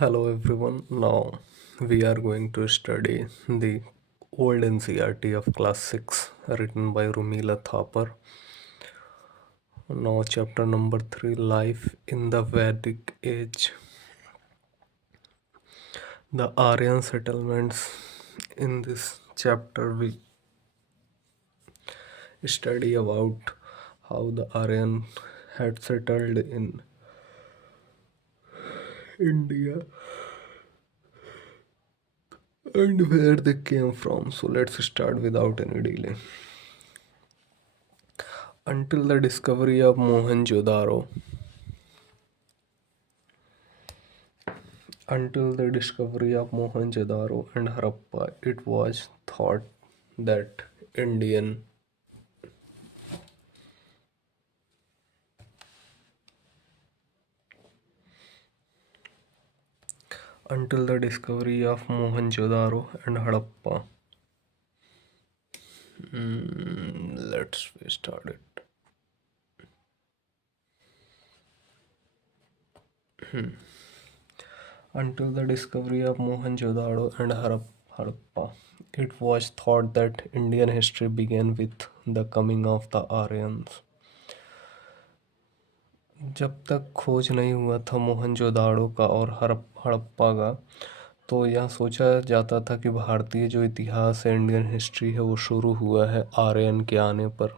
Hello everyone. Now we are going to study the old NCRT of class 6 written by Rumila Thapar. Now chapter number 3, Life in the Vedic Age. The Aryan settlements. In this chapter we study about how the Aryan had settled in India and where they came from. So let's start without any delay. Until the discovery of Mohenjo-daro, until the discovery of Mohenjo-daro and Harappa, it was thought that Indian until the discovery of Mohenjo-daro and Harappa. Let's start it. Until the discovery of Mohenjo-daro and Harappa, it was thought that Indian history began with the coming of the Aryans. जब तक खोज नहीं हुआ था मोहनजोदाड़ो का और हड़प्पा का, तो यह सोचा जाता था कि भारतीय जो इतिहास है, इंडियन हिस्ट्री है, वो शुरू हुआ है आर्यन के आने पर।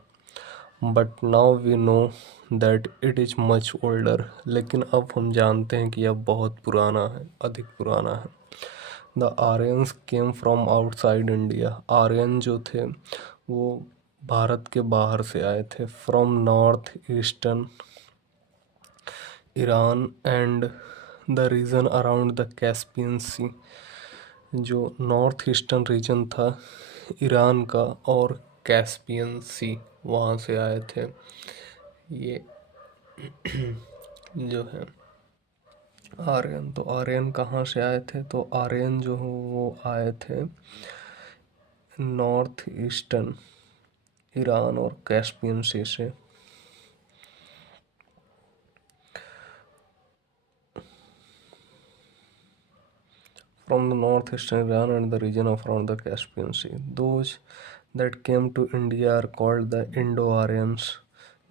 But now we know that it is much older. लेकिन अब हम जानते हैं कि यह बहुत पुराना है, अधिक पुराना है। The Aryans came from outside India. Aryan जो थे वो भारत के बाहर से आए थे, from north eastern Iran and the region around the Caspian sea. जो नॉर्थ ईस्टर्न रीजन था ईरान का और कैस्पियन सी, वहाँ से आए थे ये जो है आर्यन। तो आर्यन कहाँ से आए थे? तो आर्यन जो हो वो आए थे नॉर्थ ईस्टर्न ईरान और कैस्पियन सी से। From the northeastern Iran and the region of around the Caspian Sea. Those that came to India are called the Indo-Aryans.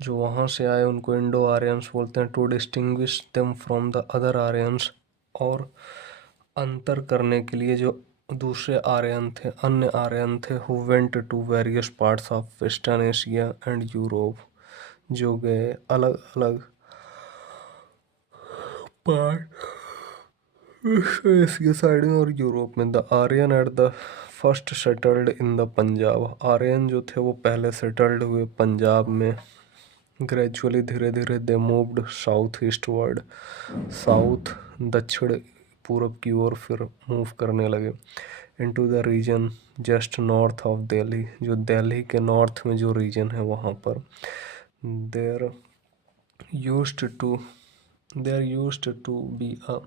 जो वहाँ से आए उनको इंडो आर्यंस बोलते हैं। To distinguish them from the other Aryans, और अंतर करने के लिए जो दूसरे आर्यन थे, अन्य आर्यन थे, who went to various parts of western Asia and Europe, जो गए अलग अलग पार्ट एशिया साइड में और यूरोप में। The Aryan at the first settled in the Punjab. Aryan जो थे वो पहले सेटल्ड हुए पंजाब में। ग्रेजुअली धीरे धीरे they moved south eastward, south दक्षिण पूरब की ओर फिर मूव करने लगे। Into the region just north of Delhi, जो दिल्ली के नॉर्थ में जो रीजन है वहाँ पर। There used to be a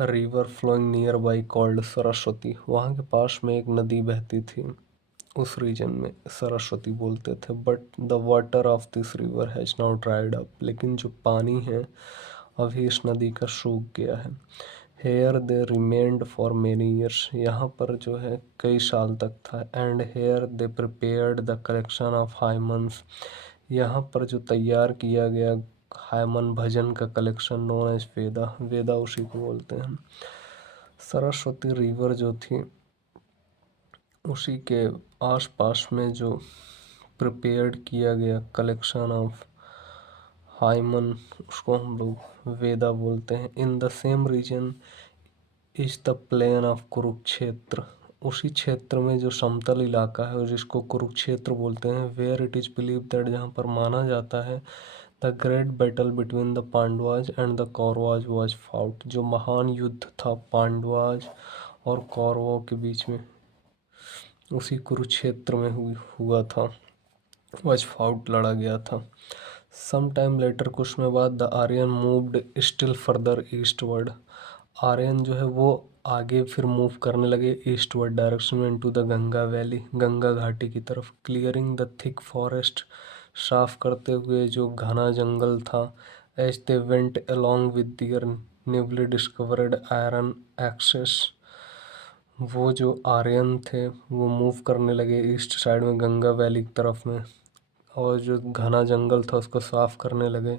river flowing nearby called Saraswati. वहाँ के पास में एक नदी बहती थी, उस रीजन में सरस्वती बोलते थे। But the water of this river has now dried up. लेकिन जो पानी है अभी इस नदी का सूख गया है। Here they remained for many years, यहाँ पर जो है कई साल तक था। And here they prepared the collection of hymns, यहाँ पर जो तैयार किया गया हायमन भजन का collection known as Veda, Veda उसी को बोलते हैं। सरस्वती रिवर जो थी उसी के आसपास में जो प्रिपेयर्ड किया गया कलेक्शन ऑफ हायमन, उसको हम लोग वेदा बोलते हैं। In the same region is the plain of Kurukshetra, उसी क्षेत्र में जो समतल इलाका है जिसको कुरुक्षेत्र बोलते हैं। Where it is believe that, जहाँ पर माना जाता है the great battle between the Pandavas and the Kauravas was fought, जो महान युद्ध था पांडवाज और कौरवों के बीच में उसी कुरुक्षेत्र में हुआ था, वॉज फाउट, लड़ा गया था। सम टाइम लेटर, कुछ समय बाद, the Aryan moved still further eastward, Aryan जो है वो आगे फिर मूव करने लगे ईस्टवर्ड डायरेक्शन में, into the Ganga valley, Ganga घाटी की तरफ। क्लियरिंग द थिक फॉरेस्ट, साफ करते हुए जो घना जंगल था। As they went along with their newly discovered iron axes. वो जो आर्यन थे वो मूव करने लगे ईस्ट साइड में गंगा वैली की तरफ में, और जो घना जंगल था उसको साफ करने लगे।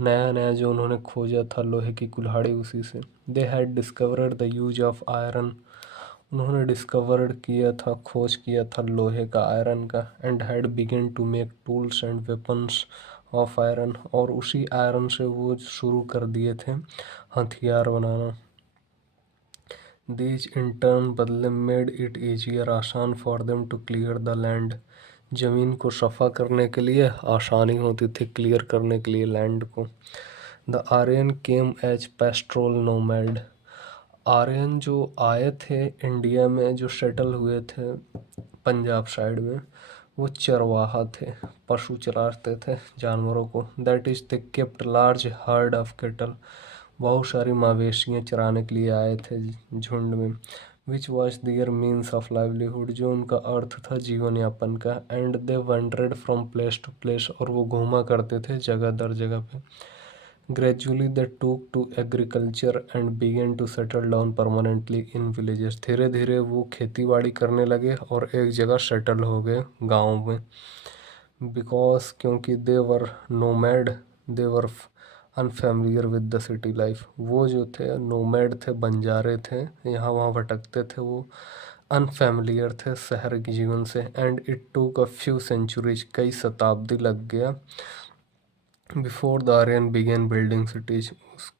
नया नया जो उन्होंने खोजा था लोहे की कुल्हाड़ी, उसी से they had discovered the use of iron. उन्होंने डिस्कवर्ड किया था, खोज किया था लोहे का, आयरन का। And had begin to make tools and weapons of iron, और उसी आयरन से वो शुरू कर दिए थे हथियार बनाना। दीज इन टर्न बदले मेड इट ईजियर, आसान for them to clear the land. ज़मीन को सफ़ा करने के लिए आसानी होती थी क्लियर करने के लिए लैंड को। The Aryan came as pastoral nomad. Aryan जो आए थे इंडिया में, जो सेटल हुए थे पंजाब साइड में, वो चरवाहा थे, पशु चराते थे जानवरों को। That is they kept large heard of kettle. बहुत सारी मवेशियाँ चराने के लिए आए थे झुंड में। Which was their means of livelihood, जो उनका अर्थ था जीवन यापन का। And they wandered from place to place, और वो घूमा करते थे जगह दर जगह पे। Gradually they took to agriculture and began to settle down permanently in villages. धीरे धीरे वो खेती बाड़ी करने लगे और एक जगह सेटल हो गए गाँव में। बिकॉज क्योंकि they were nomad, they were unfamiliar with the city life. वो जो थे नोमैड थे, बंजारे थे, यहाँ वहाँ भटकते थे, वो अनफेमिलियर थे शहर के जीवन से। And it took a few centuries, कई शताब्दी लग गया। Before the Aryan began building cities, उस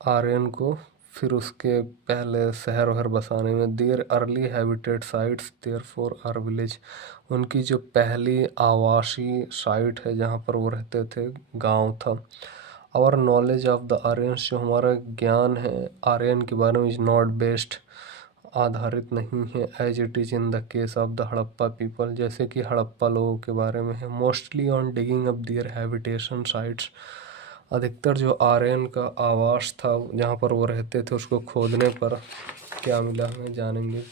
आर्यन को फिर उसके पहले शहर वहर बसाने में। Their early habited sites therefore are village, उनकी जो पहली आवासीय साइट है जहाँ पर वो रहते थे, गांव था। Our knowledge of the Aryans, जो हमारा ज्ञान है आर्यन के बारे में, इज नॉट बेस्ड, आधारित नहीं है, as it is in the case of the Harappa people, जैसे कि हड़प्पा लोगों के बारे में है। Mostly on digging up their habitation sites, अधिकतर जो आर्यन का आवास था जहाँ पर वो रहते थे, उसको खोदने पर क्या मिला हमें जानेंगे।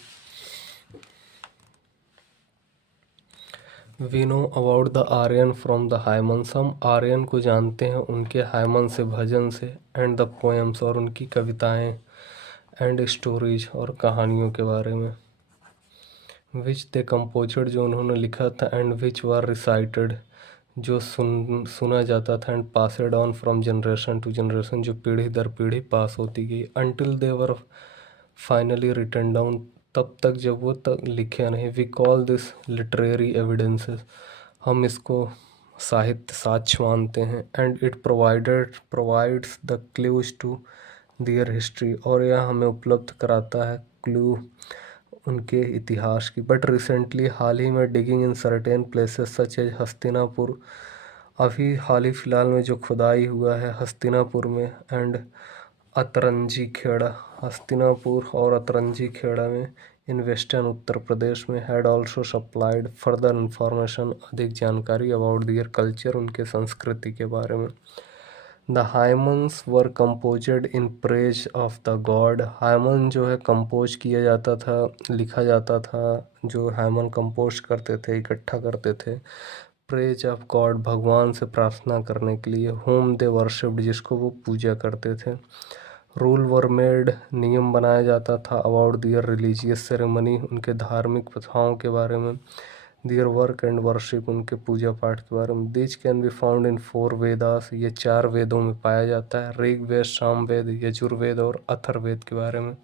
We know about the Aryan from the hymns, हम आर्यन को जानते हैं उनके हाइमन से, भजन से। एंड द पोएम्स, और उनकी कविताएं। एंड स्टोरीज, और कहानियों के बारे में। विच दे कंपोजड, जो उन्होंने लिखा था। एंड विच वर रिसाइटेड, जो सुना जाता था। And passed on from generation to generation, जो पीढ़ी दर पीढ़ी पास होती गई। Until they were finally written down, तब तक जब वो तक लिखे नहीं। We call this literary evidences, हम इसको साहित्य साक्ष्य मानते हैं। And it provides the clues to their history, और यह हमें उपलब्ध कराता है क्लू उनके इतिहास की। बट रिसेंटली, हाल ही में, digging in certain places such as Hastinapur, अभी हाल ही फिलहाल में जो खुदाई हुआ है हस्तिनापुर में, एंड अतरंजी खेड़ा, हस्तिनापुर और अतरंजी खेड़ा में, इन वेस्टर्न उत्तर प्रदेश में, had also supplied further information, अधिक जानकारी अबाउट दियर कल्चर, उनके संस्कृति के बारे में। The hymns were composed in praise of the god, hymn जो है कंपोज किया जाता था, लिखा जाता था, जो हाइमन कंपोज करते थे, इकट्ठा करते थे। प्रेज ऑफ गॉड, भगवान से प्रार्थना करने के लिए। होम दे वर्शिप्ड, जिसको वो पूजा करते थे। रूल वर मेड, नियम बनाया जाता था। अबाउट दियर रिलीजियस सेरेमनी, उनके धार्मिक प्रथाओं के बारे में। दियर वर्क एंड वर्शिप, उनके पूजा पाठ के बारे में। This can be found in 4 Vedas, ये 4 वेदों में पाया जाता है। ऋग्वेद, सामवेद, यजुर्वेद और अथर्ववेद के बारे में।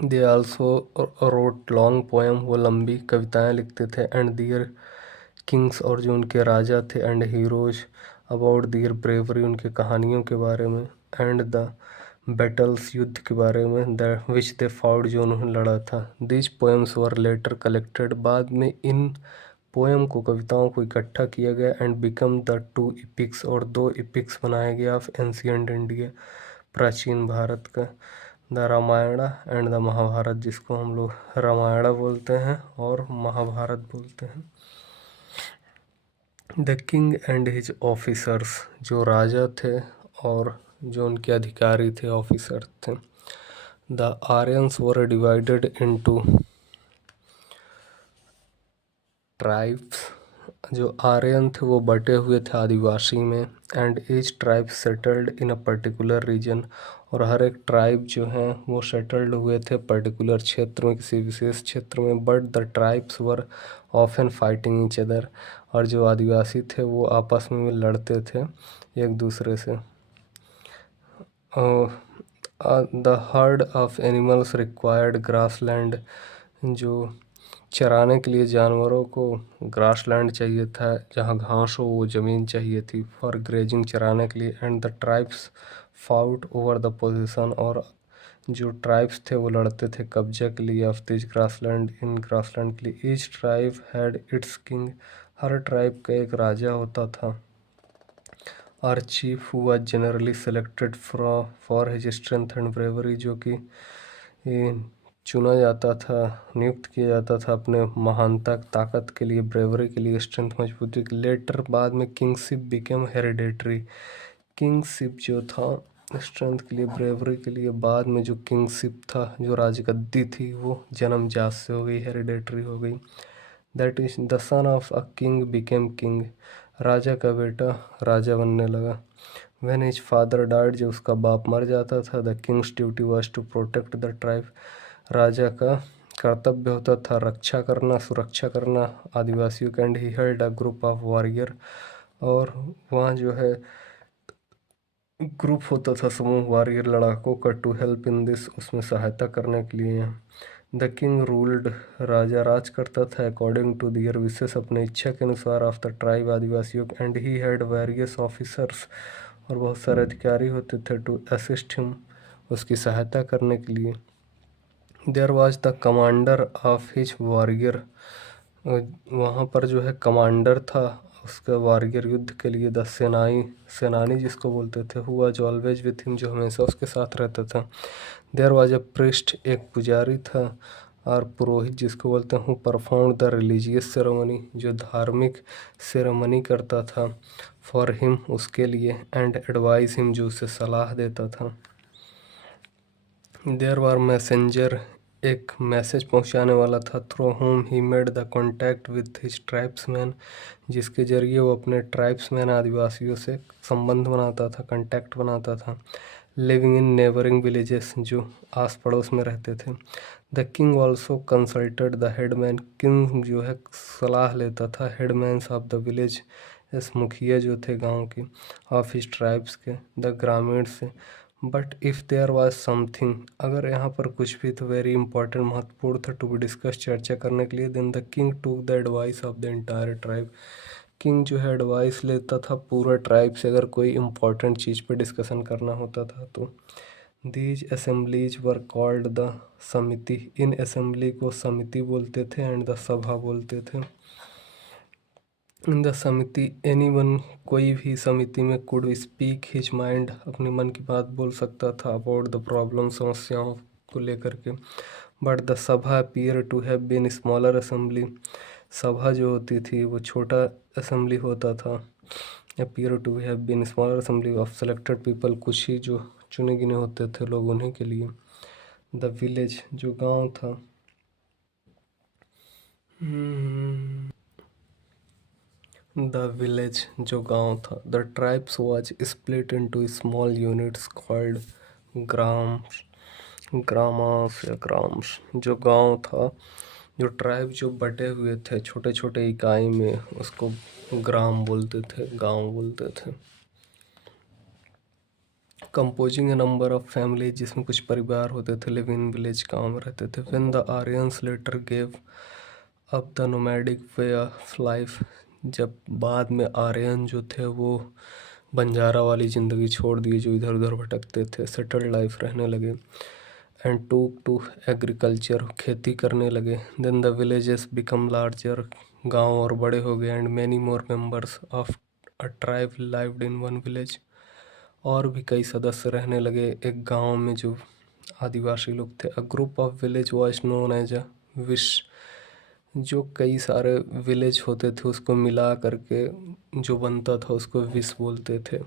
They also wrote long poem, वो लंबी कविताएं लिखते थे। एंड दियर किंग्स, और जो उनके राजा थे। And heroes, about their bravery, उनके कहानियों के बारे में। एंड द बैटल्स, युद्ध के बारे में। द विच दे फाउट, जो उन्होंने लड़ा था। This poems were later collected, बाद में इन पोएम को, कविताओं को इकट्ठा किया गया। एंड बिकम द 2 इपिक्स, और 2 इपिक्स बनाया गया ऑफ एंशियंट इंडिया, प्राचीन भारत का। The Ramayana and the Mahabharata, जिसको हम लोग रामायण बोलते हैं और महाभारत बोलते हैं। The king and his officers, जो राजा थे और जो उनके अधिकारी थे, ऑफिसर थे। The Aryans were divided into tribes, जो आर्यन थे वो बटे हुए थे आदिवासी में, and each tribe settled in a particular region, और हर एक ट्राइब जो हैं वो सेटल्ड हुए थे पर्टिकुलर क्षेत्र में, किसी विशेष क्षेत्र में। But the tribes were often fighting each other, और जो आदिवासी थे वो आपस में लड़ते थे एक दूसरे से। The heard of animals required grassland, जो चराने के लिए जानवरों को ग्रासलैंड चाहिए था, जहाँ घास हो वो ज़मीन चाहिए थी फॉर ग्रेजिंग, चराने के लिए। And the tribes fought over the position, और जो ट्राइब्स थे वो लड़ते थे कब्जे के लिए ऑफ दिस ग्रासलैंड, इन ग्रासलैंड के लिए। Each tribe had its king, हर ट्राइब का एक राजा होता था। Or chief who was generally selected for his strength and bravery, जो कि चुना जाता था, नियुक्त किया जाता था अपने महानता ताकत के लिए, ब्रेवरी के लिए, स्ट्रेंथ मजबूती के। लेटर बाद में किंगशिप बिकेम हेरिडेटरी, किंगशिप जो था स्ट्रेंथ के लिए, ब्रेवरी के लिए, बाद में जो किंगशिप था, जो राजगद्दी थी, वो जन्मजात से हो गई, हेरिडेटरी हो गई। That is the son of a king became king, राजा का बेटा राजा बनने लगा। व्हेन हिज फादर डाइड, जब उसका बाप मर जाता था, the king's duty was to protect the tribe, राजा का कर्तव्य होता था रक्षा करना, सुरक्षा करना आदिवासियों का। And he held a group of warrior, और वहाँ जो है ग्रुप होता था, समूह वॉरियर लड़ाकों का, टू हेल्प इन दिस, उसमें सहायता करने के लिए। द किंग रूल्ड, राजा राज करता था, अकॉर्डिंग टू दियर विशेष, अपने इच्छा के अनुसार, ऑफ द ट्राइब, आदिवासियों। And he had various officers, और बहुत सारे अधिकारी होते थे, टू असिस्ट हिम, उसकी सहायता करने के लिए। There was the commander of his warrior, वहाँ पर जो है कमांडर था उसका वॉरियर युद्ध के लिए, द सेनानी जिसको बोलते थे, हुआ जो ऑलवेज विथ हिम, जो हमेशा उसके साथ रहता था। देयर वाज अ प्रिस्ट, एक पुजारी था, और पुरोहित जिसको बोलते हैं, who perform the religious ceremony, जो धार्मिक सेरेमनी करता था, फॉर हिम, उसके लिए, एंड एडवाइस हिम, जो उसे सलाह देता था। देयर वर मैसेंजर, एक मैसेज पहुंचाने वाला था, through whom he made the contact with his tribesman, जिसके जरिए वो अपने ट्राइब्समैन आदिवासियों से संबंध बनाता था, कांटेक्ट बनाता था। लिविंग इन नेबरिंग विलेजेस, जो आस पड़ोस में रहते थे। The king also consulted the headman, king जो है सलाह लेता था हेडमैन्स ऑफ द विलेज, इस मुखिया जो थे गांव के, ऑफ हिज ट्राइब्स के, द ग्रामीण से। But if there was something, अगर यहाँ पर कुछ भी तो वेरी इंपॉर्टेंट, महत्वपूर्ण था, टू बी डिस्कस, चर्चा करने के लिए, then the king took the advice of the entire tribe, king जो है एडवाइस लेता था पूरा ट्राइब से, अगर कोई इंपॉर्टेंट चीज़ पे डिस्कशन करना होता था तो। These assemblies were called the समिति, इन असेंबली को समिति बोलते थे, एंड द सभा बोलते थे। इन द समिति एनीवन, कोई भी समिति में, कुड स्पीक हिज माइंड, अपने मन की बात बोल सकता था, अबाउट द प्रॉब्लम, समस्याओं को लेकर के। But the sabha appear to have been smaller assembly, सभा जो होती थी वो छोटा असेंबली होता था। Appear to have been smaller assembly of selected people, कुछ ही जो चुने गिने होते थे लोग, उन्हीं के लिए। द विलेज, जो गांव था, द विलेज जो गांव था, the tribes was split into small units called grams, gramas या ग्राम्स, जो गांव था, जो ट्राइब जो बटे हुए थे छोटे छोटे इकाई में, उसको ग्राम बोलते थे, गांव बोलते थे। Composing A number of family, जिसमें कुछ परिवार होते थे, लिव इन विलेज, गाँव में रहते थे। When the Aryans later gave up the nomadic way of life, जब बाद में आर्यन जो थे वो बंजारा वाली ज़िंदगी छोड़ दिए, जो इधर उधर भटकते थे, सेटल्ड लाइफ रहने लगे। एंड टू एग्रीकल्चर, खेती करने लगे। Then the villages become larger, गांव और बड़े हो गए। And many more members of a tribe lived in one village, और भी कई सदस्य रहने लगे एक गांव में जो आदिवासी लोग थे। A group of village was known as a vish, जो कई सारे विलेज होते थे उसको मिला करके जो बनता था उसको विश बोलते थे।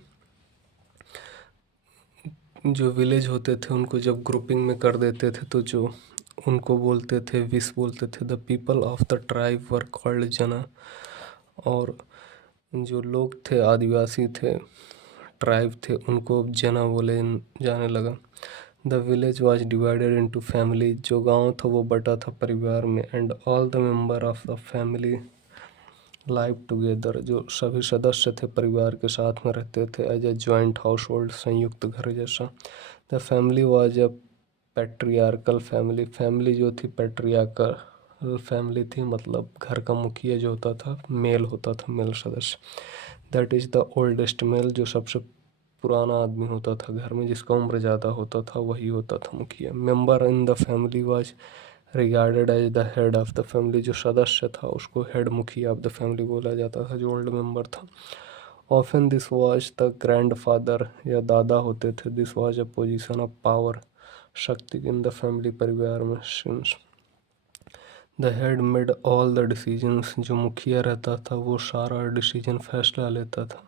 जो विलेज होते थे उनको जब ग्रुपिंग में कर देते थे तो जो उनको बोलते थे विश बोलते थे। The people of the tribe were called जना, और जो लोग थे, आदिवासी थे, ट्राइब थे, उनको अब जना बोले जाने लगा। The village was divided into family, जो गांव था वो बटा था परिवार में। And all the member of the family live together, जो सभी सदस्य थे परिवार के साथ में रहते थे as a joint household, संयुक्त घर जैसा। The family was a patriarchal family, family जो थी पैट्रियार्कल फैमिली थी, मतलब घर का मुखिया जो होता था मेल होता था, मेल सदस्य। That is the oldest male, जो सबसे पुराना आदमी होता था घर में, जिसका उम्र ज़्यादा होता था, वही होता था मुखिया। Member in the family was regarded as the head of the family, जो सदस्य था उसको हेड, मुखिया ऑफ द फैमिली बोला जाता था, जो ओल्ड मेंबर था। Often this was the grand father, या दादा होते थे। This was a position of power, शक्ति इन द फैमिली, परिवार में। Since the head made all the decisions, जो मुखिया रहता था वो सारा डिसीजन, फैसला लेता था।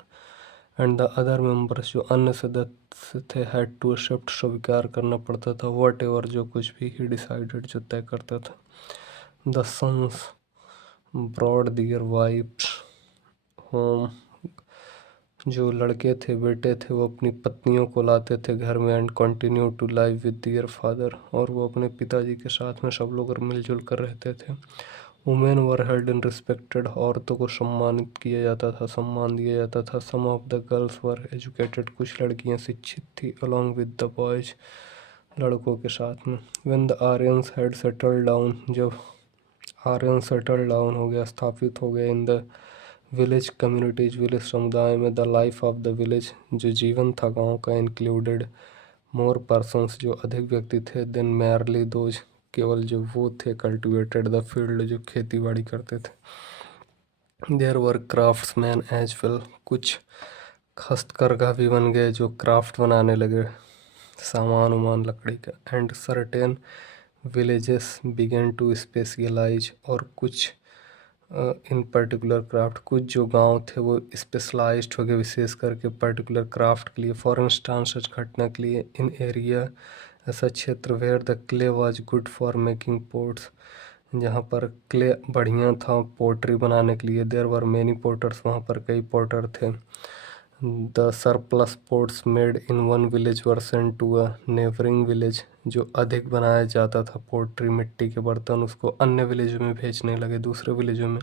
एंड द अदर मेंबर्स, जो अन्य सदस्य थे, हैड टू एक्सेप्ट, स्वीकार करना पड़ता था, वट एवर, जो कुछ भी ही डिसाइडेड, जो तय करता था। The sons brought their wives home, जो लड़के थे, बेटे थे, वो अपनी पत्नियों को लाते थे घर में। And continue to live with their father, और वो अपने पिताजी के साथ में सब लोग मिलजुल कर रहते थे। Women were held in respected, औरतों को सम्मानित किया जाता था, सम्मान दिया जाता था। Some of the girls were educated, कुछ लड़कियां शिक्षित थी, अलॉन्ग विद द बॉयज, लड़कों के साथ में। When the Aryans had settled down, जब आर्यन सेटल डाउन हो गया, स्थापित हो गया इन द विलेज कम्युनिटीज, विलेज समुदाय में। The life of the village, जो जीवन था गांव का, इंक्लूडेड मोर पर्सन्स, जो अधिक व्यक्ति थे, देन मेयरली दोज, केवल जो वो थे, कल्टिवेटेड द फील्ड, जो खेती बाड़ी करते थे। There were craftsman as well, कुछ हस्तकरघा भी बन गए, जो क्राफ्ट बनाने लगे, सामान उमान लकड़ी का। And certain villages began to specialise, और कुछ इन पर्टिकुलर क्राफ्ट, कुछ जो गांव थे वो स्पेशलाइज्ड हो गए विशेष करके पर्टिकुलर क्राफ्ट के लिए। फॉर इंस्टांस, सच घटना के लिए, इन एरिया, ऐसा क्षेत्र, where the clay was good for making pots, जहाँ पर क्ले बढ़िया था पोट्री बनाने के लिए। देयर वर मेनी पोटर्स, वहाँ पर कई पोटर थे। The surplus pots made in one village were sent to a neighbouring village, जो अधिक बनाया जाता था पोट्री, मिट्टी के बर्तन, उसको अन्य विलेजों में भेजने लगे, दूसरे विलेजों में।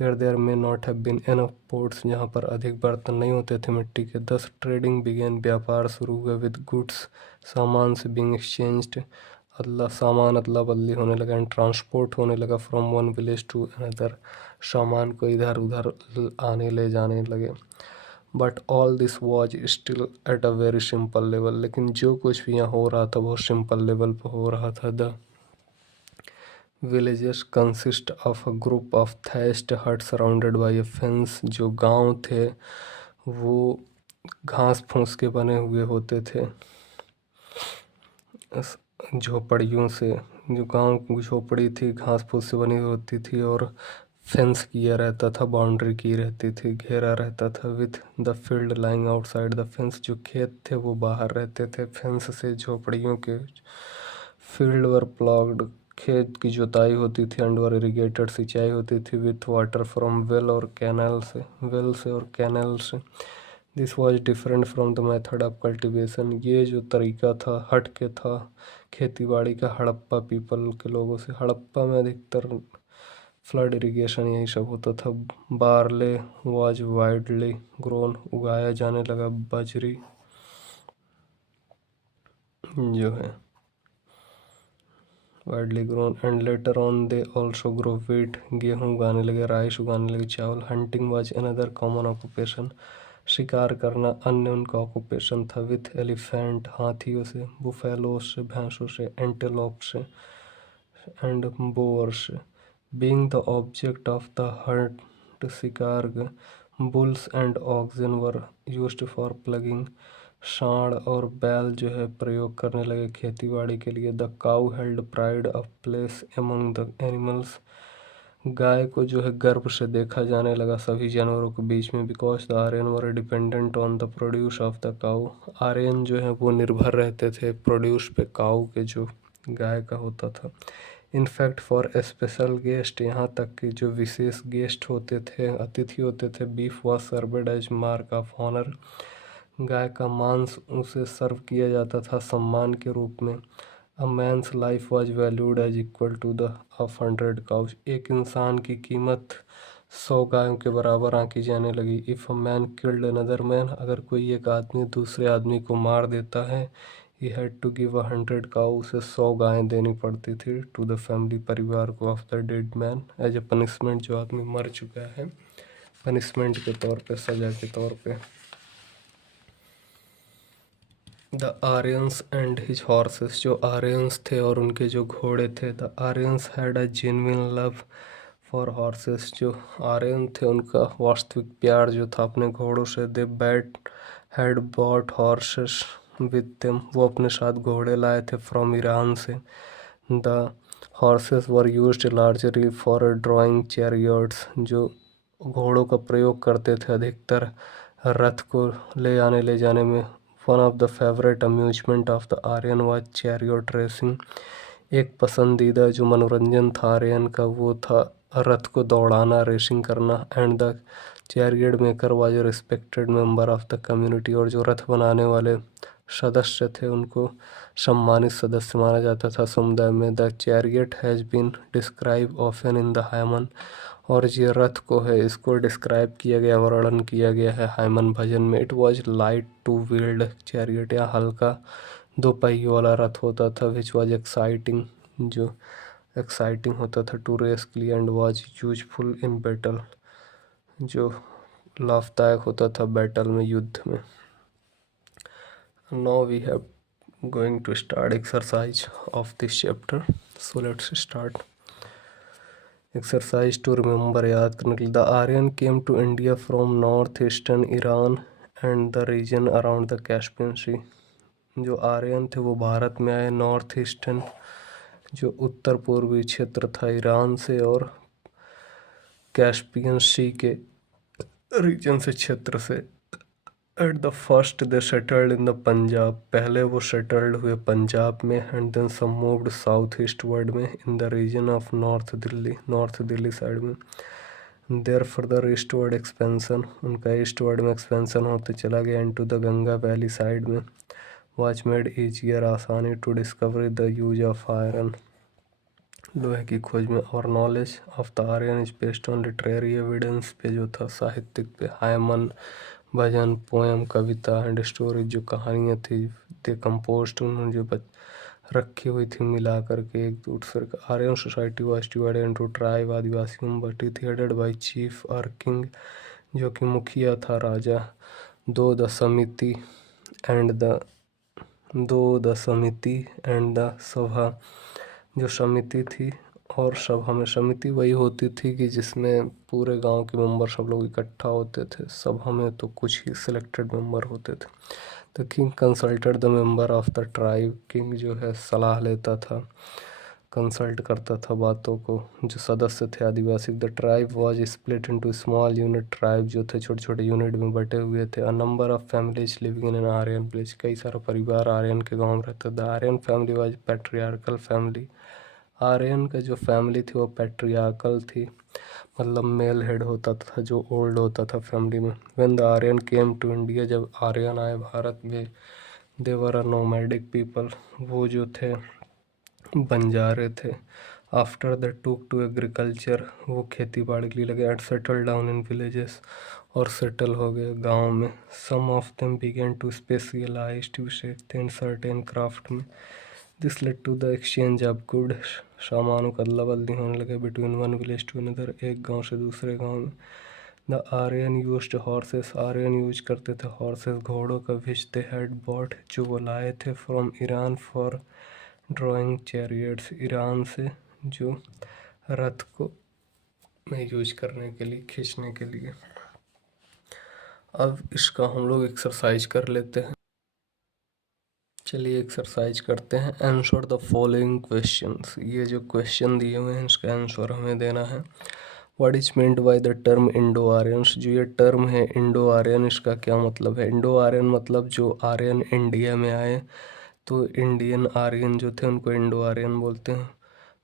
Where there may not have been enough pots, जहाँ पर अधिक बर्तन नहीं होते थे मिट्टी के। दस ट्रेडिंग बिगेन, व्यापार शुरू हुआ, विद गुड्स, सामान से, बीइंग एक्सचेंज्ड, सामान अदला बदली होने लगा। एंड ट्रांसपोर्ट होने लगा, from one village to another, सामान को इधर उधर आने ले जाने लगे। But all this was still at a very simple level, लेकिन जो कुछ भी यहाँ हो रहा था बहुत सिंपल लेवल पर हो रहा था। The villages consist of a group of thatched हट सराउंडेड बाई अ फेंस, जो गांव थे वो घास फूस के बने हुए होते थे, झोपड़ियों से, जो गांव की झोपड़ी थी घास फूस से बनी होती थी, और फेंस किया रहता था, बाउंड्री की रहती थी, घेरा रहता था। With the field lying outside the fence, जो खेत थे वो बाहर रहते थे फेंस से, झोपड़ियों के। फील्ड वर प्लॉग्ड, खेत की जुताई होती थी। एंड वर इरीगेटेड, सिंचाई होती थी, विथ वाटर फ्रॉम वेल और कैनल से, वेल से और कैनल से। This was different from the method of cultivation, ये जो तरीका था हट के था खेती बाड़ी का हड़प्पा पीपल के लोगों से। हड़प्पा में अधिकतर फ्लड इरिगेशन यही सब होता था। बारले वाज वाइडली ग्रोन, उगाया जाने लगा बाजरी जो है widely grown. And later on they also grow wheat, गेहूँ उगाने लगे, राइस उगाने लगे, चावल। Hunting was another common occupation, शिकार करना अन्य उनका ऑक्यूपेशन था। विथ एलिफेंट, हाथियों से, बुफेलो से, भैंसों से, एंटेलोप से, एंड बोअर से। Being the object of the hunt, शिकार, bulls and oxen were used for ploughing, सांड और बैल जो है प्रयोग करने लगे खेती बाड़ी के लिए। The cow held pride of place among the animals, गाय को जो है गर्व से देखा जाने लगा सभी जानवरों के बीच में। Because the Aryan were dependent on the produce of the cow, आर्यन जो है वो निर्भर रहते थे प्रोड्यूस पे, काउ के, जो गाय का होता था। इनफैक्ट फॉर स्पेशल गेस्ट, यहाँ तक कि जो विशेष गेस्ट होते थे, अतिथि होते थे, beef was served as mark of honour, गाय का मांस उसे सर्व किया जाता था सम्मान के रूप में। A man's life was valued as equal to the of 100 cows, एक इंसान की कीमत 100 गायों के बराबर आंकी जाने लगी। If a man killed another man, अगर कोई एक आदमी दूसरे आदमी को मार देता है, he had to give 100 cow, उसे 100 गायें देनी पड़ती थी, टू द फैमिली, परिवार को, of the dead man, as a punishment, जो आदमी मर चुका है, पनिशमेंट के तौर पे, सजा के तौर पे। The Aryans and his horses, जो आर्यंस थे और उनके जो घोड़े थे, the Aryans had a genuine love for horses, जो आर्यन थे उनका वास्तविक प्यार जो था अपने घोड़ों से। They but had bought horses with them, वो अपने साथ घोड़े लाए थे फ्रॉम ईरान से। The horses were used largely for drawing chariots, जो घोड़ों का प्रयोग करते थे अधिकतर रथ को ले जाने में। One of the favourite amusement of the Aryan was chariot racing, एक पसंदीदा जो मनोरंजन था आर्यन का वो था रथ को दौड़ाना, रेसिंग करना। And the chariot maker was a respected member of the community, और जो रथ बनाने वाले सदस्य थे उनको सम्मानित सदस्य माना जाता था समुदाय में। The chariot has been describe often in the hymn, और ये रथ को है इसको डिस्क्राइब किया गया, वर्णन किया गया है हायमन भजन में। It was light two wheeled chariot, या हल्का दो पहियों वाला रथ होता था। विच वॉज एक्साइटिंग, जो एक्साइटिंग होता था टू रेस के लिए। And was useful in battle, जो लाभदायक होता था बैटल में, युद्ध में। Now we have going to start exercise of this chapter. So let's start. Exercise to remember, याद करने के लिए। The Aryan came to India from northeastern Iran and the region around the Caspian Sea. जो Aryan थे वो भारत में आए north eastern, जो उत्तर पूर्वी क्षेत्र था ईरान से, और कैस्पियन सी के रीजन से, क्षेत्र से। At the first they settled in the Punjab, पहले वो सेटल्ड हुए पंजाब में। And then some moved south eastward में, in the region of north Delhi, north Delhi side में। देयर फर्दर ईस्टवर्ड एक्सपेंशन, उनका ईस्टवर्ड में एक्सपेंशन होते चला गया into the Ganga valley side में। वाज मेड ईजियर, आसानी, to discover the use of iron, लोहे की खोज में। और knowledge of the Aryan is based on literary evidence पे, जो था साहित्यिक पे, हायमन भजन, पोएम, कविता एंड स्टोरी, जो कहानियाँ थी, दे कंपोस्ट, उन्होंने जो रखी हुई थी मिला करके एक दूसरे का। Aryan society was divided into tribe, आदिवासियों में बटी थी, हेडेड बाय चीफ और किंग, जो कि मुखिया था, राजा। The samiti and the sabha, जो समिति थी और सभा में, समिति वही होती थी कि जिसमें पूरे गांव के मेंबर सब लोग इकट्ठा होते थे, सभा में तो कुछ ही सिलेक्टेड मेंबर होते थे। The king consulted the member of the tribe, king जो है सलाह लेता था, कंसल्ट करता था बातों को, जो सदस्य थे आदिवासी। The tribe was split into small unit, tribe जो थे छोटे छोटे यूनिट में बटे हुए थे। A number of families living in an Aryan village, कई सारा परिवार आर्यन के गांव में रहता। The Aryan family was patriarchal family, Aryan का जो फैमिली थी वो पैट्रियार्कल थी, मतलब मेल हेड होता था, जो ओल्ड होता था फैमिली में। When the Aryan came to India, जब आर्यन आए भारत में, दे वर अ नोमैडिक पीपल, वो जो थे बंजारे थे। After the took to agriculture, वो खेती बाड़ी के लिए लगे। And settle down in villages, और सेटल हो गए गाँव में। Some of them began to specialise थे इन सर्टेन क्राफ्ट में। This led to the exchange of good, सामानों का अदला बदली होने लगे between one village to another, एक गांव से दूसरे गांव में। The Aryan used horses, Aryan use करते थे हॉर्सेस, घोड़ों का, विच दे हैड बॉट, जो वो लाए थे from Iran for drawing chariots, Iran से, जो रथ को में यूज करने के लिए, खींचने के लिए। अब इसका हम लोग एक्सरसाइज कर लेते हैं। चलिए एक्सरसाइज करते हैं। आंसर द फॉलोइंग क्वेश्चंस, ये जो क्वेश्चन दिए हुए हैं इसका आंसर हमें देना है। What is meant by the term Indo Aryans, जो ये टर्म है इंडो आर्यन, इसका क्या मतलब है। इंडो आर्यन मतलब जो आर्यन इंडिया में आए, तो इंडियन आर्यन जो थे उनको इंडो आर्यन बोलते हैं।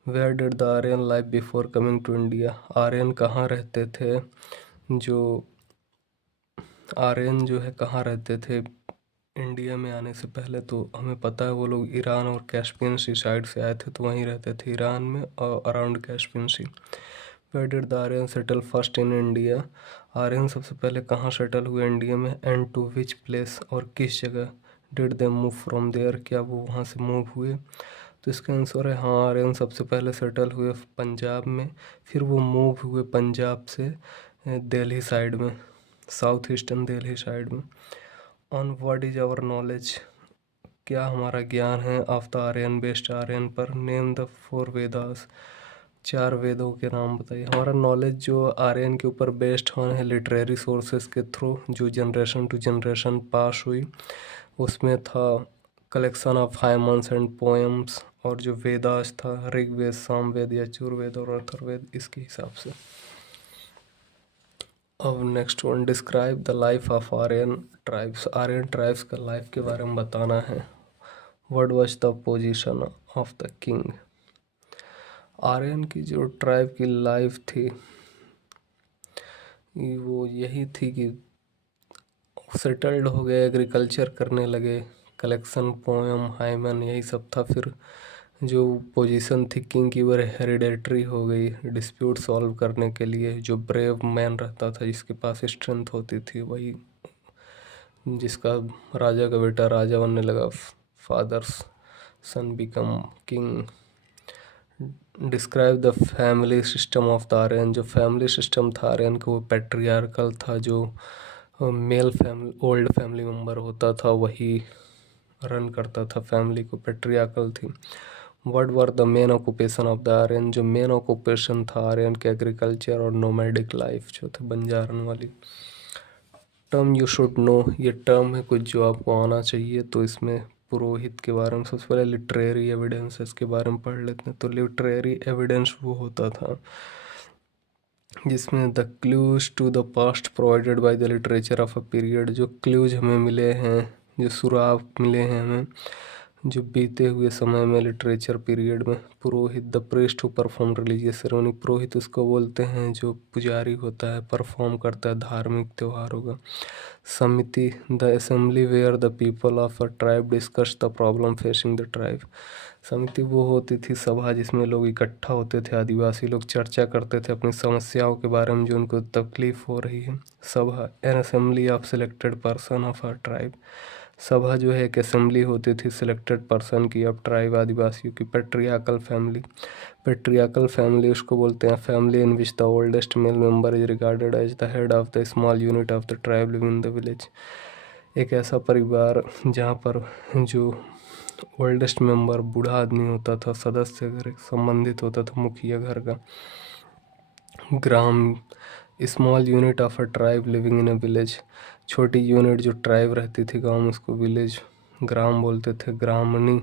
Where did the Aryan live before coming to India, Aryan कहाँ रहते थे, जो आर्यन जो है कहाँ रहते थे इंडिया में आने से पहले। तो हमें पता है वो लोग ईरान और कैस्पियन सी साइड से आए थे, तो वहीं रहते थे ईरान में और around Caspian Sea. Where did the Aryan settle first in India, Aryan सबसे पहले कहाँ सेटल हुए इंडिया में, एंड टू विच प्लेस, और किस जगह, did they move from there, क्या वो वहाँ से मूव हुए। तो इसका आंसर है हाँ, आर्यन सबसे पहले सेटल हुए पंजाब में, फिर वो मूव हुए पंजाब से दिल्ली साइड में, साउथ ईस्टर्न दिल्ली साइड में। On what is our knowledge, क्या हमारा ज्ञान है, of the Aryan based Aryan पर, नेम द फोर वेदास, चार वेदों के नाम बताइए। हमारा नॉलेज जो आर्यन के ऊपर बेस्ड है लिटरेरी सोर्सेस के थ्रू, जो जनरेशन टू जनरेशन पास हुई, उसमें था कलेक्शन ऑफ हाइमन्स एंड पोएम्स, और जो वेदास था ऋग्वेद, सामवेद, यजुर्वेद और अथर्ववेद, इसके हिसाब से। अब next one, describe the life of Aryan tribes, Aryan tribes का लाइफ के बारे में बताना है। What was the position of the king, Aryan की जो ट्राइब की लाइफ थी वो यही थी कि सेटल्ड हो गए, एग्रीकल्चर करने लगे, कलेक्शन, पोएम, हाइमन, यही सब था। फिर जो पोजीशन थी किंग की वो हेरिडेटरी हो गई, डिस्प्यूट सॉल्व करने के लिए जो ब्रेव मैन रहता था, जिसके पास स्ट्रेंथ होती थी, वही जिसका राजा का बेटा राजा बनने लगा, father's son become king. Describe the family system of the Aryan, जो फैमिली सिस्टम था आर्यन का वो पैट्रियार्कल था, जो male family old family member होता था वही रन करता था फैमिली को, पैट्रियार्कल थी। What were the main occupation of the Aryan, जो मेन ऑक्यूपेशन था आर्यन के एग्रीकल्चर और नोमैडिक लाइफ जो थे बंजारन वाली। टर्म यू शुड नो, ये टर्म है कुछ जो आपको आना चाहिए, तो इसमें पुरोहित के बारे में सबसे पहले लिटरेरी एविडेंसेस के बारे में पढ़ लेते हैं। तो लिटरेरी एविडेंस वो होता था जिसमें the clues to the past provided by the literature of a period, जो क्लूज हमें मिले हैं, जो सुराग मिले हैं हमें जो बीते हुए समय में लिटरेचर पीरियड में। Purohit, the priest who perform religious ceremony, पुरोहित उसको बोलते हैं जो पुजारी होता है, परफॉर्म करता है धार्मिक त्योहारों का। समिति, the assembly where the people of a tribe discuss the problem facing the tribe, समिति वो होती थी सभा जिसमें लोग इकट्ठा होते थे, आदिवासी लोग चर्चा करते थे अपनी समस्याओं के बारे में जो उनको तकलीफ हो रही है। सभा, N assembly of selected person of a tribe, सभा जो है एक असेंबली होती थी सिलेक्टेड पर्सन की, अब ट्राइब आदिवासियों की। पेट्रियाकल फैमिली, पेट्रियाकल फैमिली उसको बोलते हैं family in which the oldest male member is regarded as the head of the small unit of the tribe living in the village, एक ऐसा परिवार जहाँ पर जो ओल्डेस्ट मेंबर बूढ़ा आदमी होता था, सदस्य घर संबंधित होता था मुखिया घर का। Grama, small unit of a tribe living in a village, छोटी यूनिट जो ट्राइब रहती थी गांव में उसको विलेज ग्राम बोलते थे। Gramani,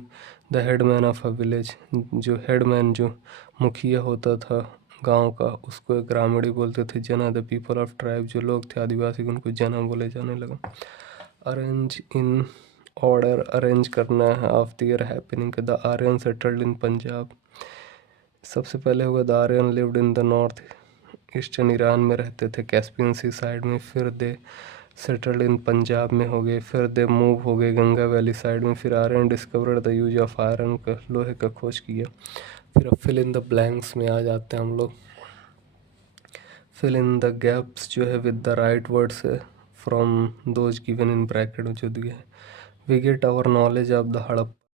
the headman of a village, जो हेडमैन जो मुखिया होता था गांव का उसको ग्रामीणी बोलते थे। जना, द पीपल ऑफ ट्राइब, जो लोग थे आदिवासी उनको जना बोले जाने लगा। अरेंज इन ऑर्डर, अरेंज करना है of the year happening, the Aryan settled in Punjab, सबसे पहले होगा the Aryan lived in the north eastern Iran में रहते थे कैस्पियन सी साइड में, फिर दे सेटल्ड इन पंजाब में हो गए, फिर दे मूव हो गए गंगा वैली साइड में, फिर Aryan discovered the use of iron का, लोहे का खोज किया। फिर अब फिल इन द ब्लैंक्स में आ जाते हैं हम लोग। फिल इन द गैप्स जो है विद द राइट वर्ड से from those given in bracket जो दिए हैं। We get our knowledge of the